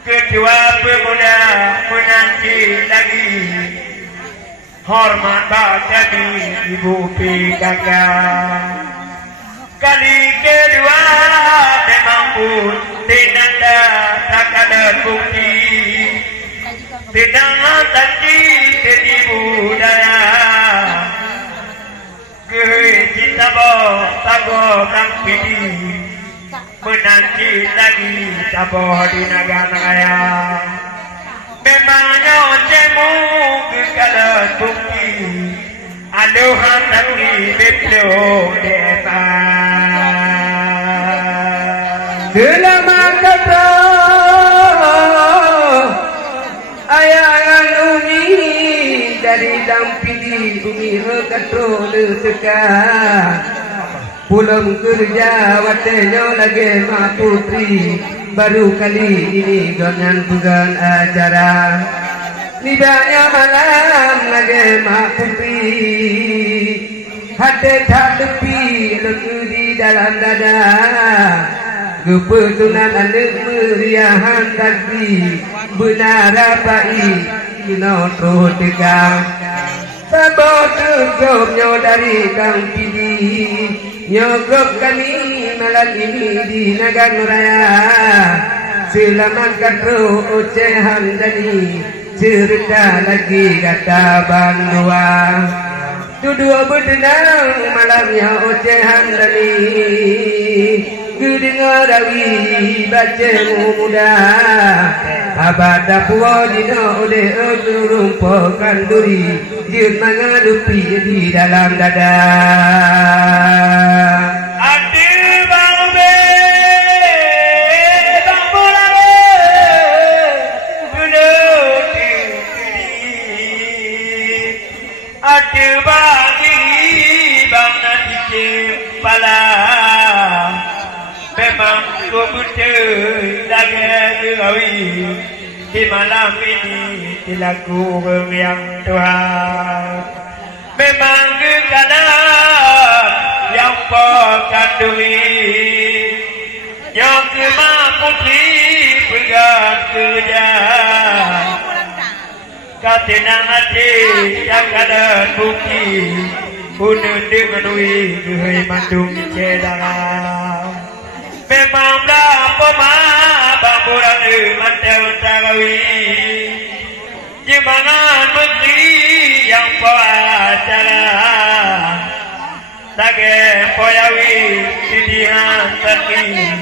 kedua pemuda menanti lagi hormat kami ibu PKK. Kali kedua memang pun tinanda tak ada bukti, tidak tadi jadi budaya. Kita tago kang pilih menanti lagi taboh di negara raya. Memangnya cemu kekalan bukti aluhan tapi betul depan. Selamat kata ayah umi dari dampidi umi katro lezeka pulang kerja watenya lagi mak putri baru kali ini dengan bukan acara nibanya malam lagi mak putri hati tak tepi leku di dalam dada kebetulan anak meriahan tadi benar apai kinotro tegang sabot terjobnya dari kang pilih nyogok kami malam ini di Nagan Raya selamat katro ocehan dani cerita lagi kata bandua dua berdenang malamnya ocehan dani kudengar rawi baca muda abad puwa dina oleh rumpukan duri jin mengadupi di dalam dada. Adil bang be, bang bola be, bunuh diri. Adil bang diri, bang nanti kepala. Memang ku betul lagi rawi di malam ini dilakukan yang Tuhan. Memang kekalan yang pokanduri yang kemamputi pegang kerja katenang hati yang ada bukti punut dimenui kehai mandung cedara. Memang dah pemah bangkuran mantel tarawi jemangan menteri yang pacara lagi poyawi didihan terki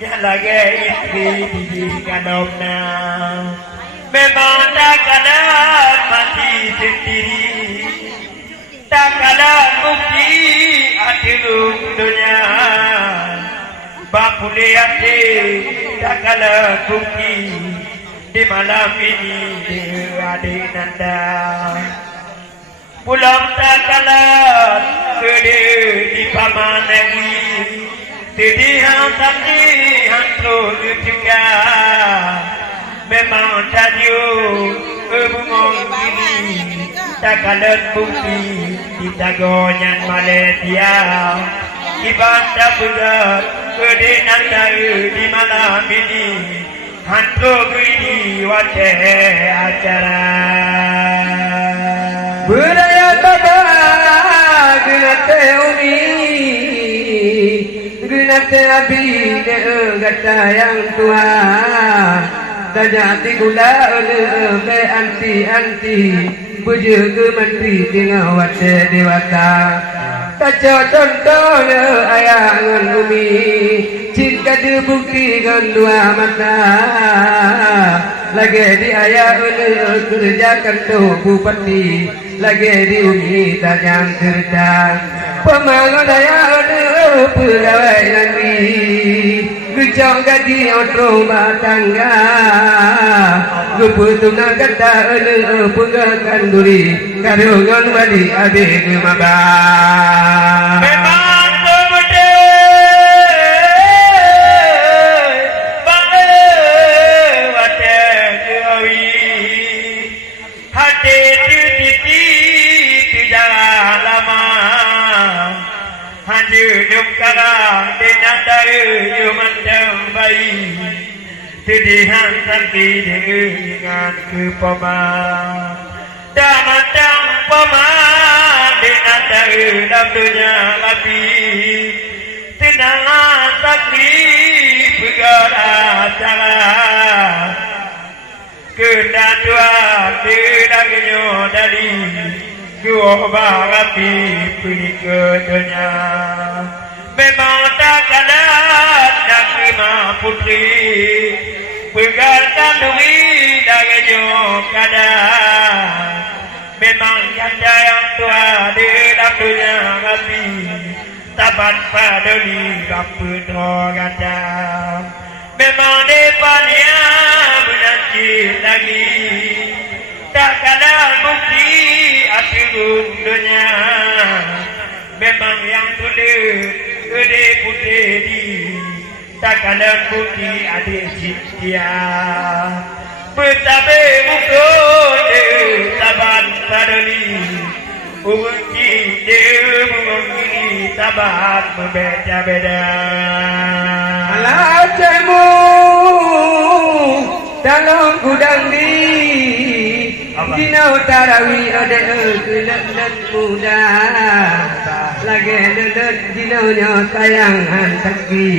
yang lagi istri didikan domna. Memang tak ada mati sendiri tak ada bukti adilum dunia Bapuli hati tak kalah bukti di malam ini adik nanda pulang tak kalah gede di paman negeri tidihan tapi hantu juga memang tajuk kebungong ini tak kalah bukti di tagonyan Malaysia ibadah berat gede nanda di malam ini hantu ini wajah acara budaya baba gunate umi gunate abi gata yang tua tajati gula be anti bujuk menteri tengah wajah dewata kaca contoh ayah ngan umi cinta dibukti kan dua mata lagi di ayah kerjakan tuh bupati lagi di umi tajam kerja pemangon ayah pegawai negeri gejong gaji otro batangga guputuna kata pegakan duri karungan wali adik mabah memang berbeda bangga wajah keawi hati titi tidak lama hanya duk karang dengan daya mandang bayi Tidihan sakti dengan kepemah Damatang pemah Dengan dalam dunia api Tenang sakti bergerak cara Kena tuan tidaknya dari Dua barapi pilih ke dunia Memang tak kalah nak terima putri Pegalkan duri dari jokada Memang janda yang tua di dalam dunia api Tabat padani bapa drogada Memang depannya menanti lagi Tak kalah bukti hati dunia Memang yang tulis gede putih di Tak kalah bukti adik Cynthia Bertabe mukul taban padani Uji dia mengiri taban berbeda-beda Alah cemu dalam gudang di Dina tarawih ada kelak muda Lagi lelet dinanya tayangan teki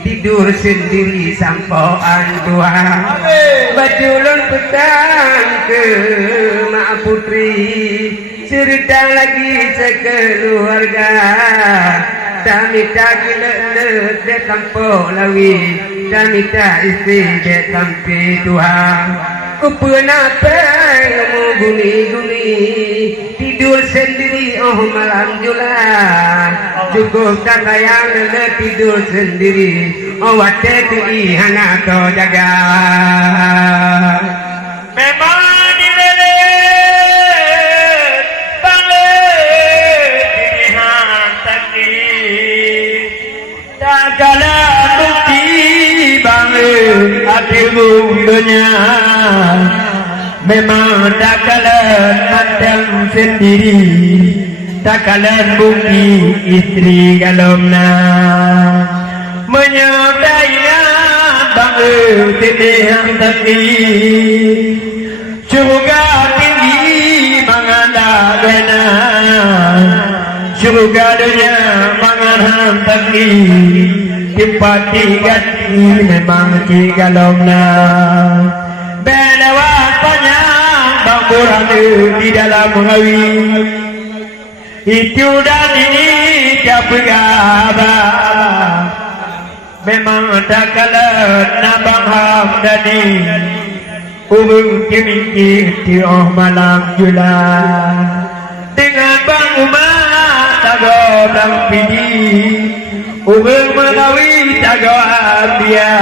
Tidur sendiri sampoan tua Bajulun petang ke mak putri Cerita lagi sekeluarga Damita kelak de tampo lawi Damita istri de tampi Tuhan Ku pernah pengen guni-guni Tidur sendiri oh malam julan Cukup tak sayang lelet tidur sendiri Oh wate tui hana kau jaga Memang dilelet Banglet pilihan takdir Tak kalah bukti banglet hati dunia Memang tak kalah mandang sendiri Tak kalah bukti istri galomna Menyertainya banglet pilihan takdir Surga tinggi mengandalkan bena Surga dunia mengandalkan takdir Tempat diganti memang cigalomna Belawat panjang bamburan di dalam hawi Itu dan ini tak bergabar Memang tak kalah nabang hamdani Urung kimikir di malam julan Dengan bang umat tagoblang pidi Urung melawi tagoabia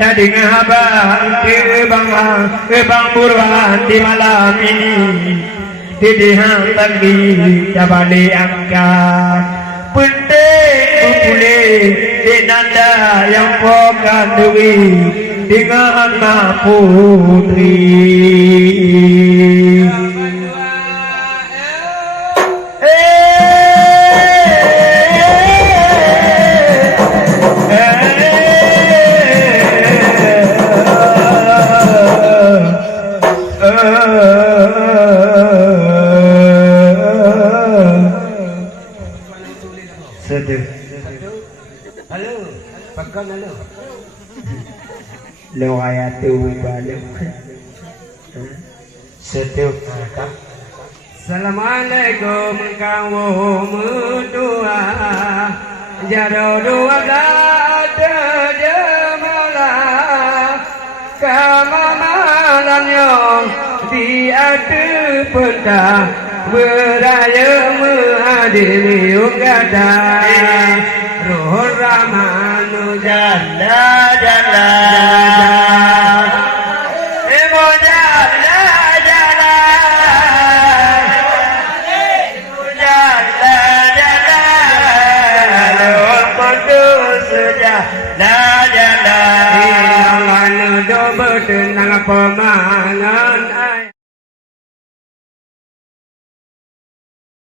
Tak dengar abang kebang buruan di malam ini Tidihan tanggi tak balik angkat Penting kumpulih di nanda yang pokan duri Dengan mak putri Halo, pakai halo. Lo ayat tu balik. Setup kak. Assalamualaikum kaum dua. Jaro dua gada jemalah. Kama malamnya di ada petang beraya menghadiri ugada. Roh Ramanu jalla jalla Emo jalla jalla Jalla jalla Roh Kudus jalla jalla Ramanu do bertenang pemana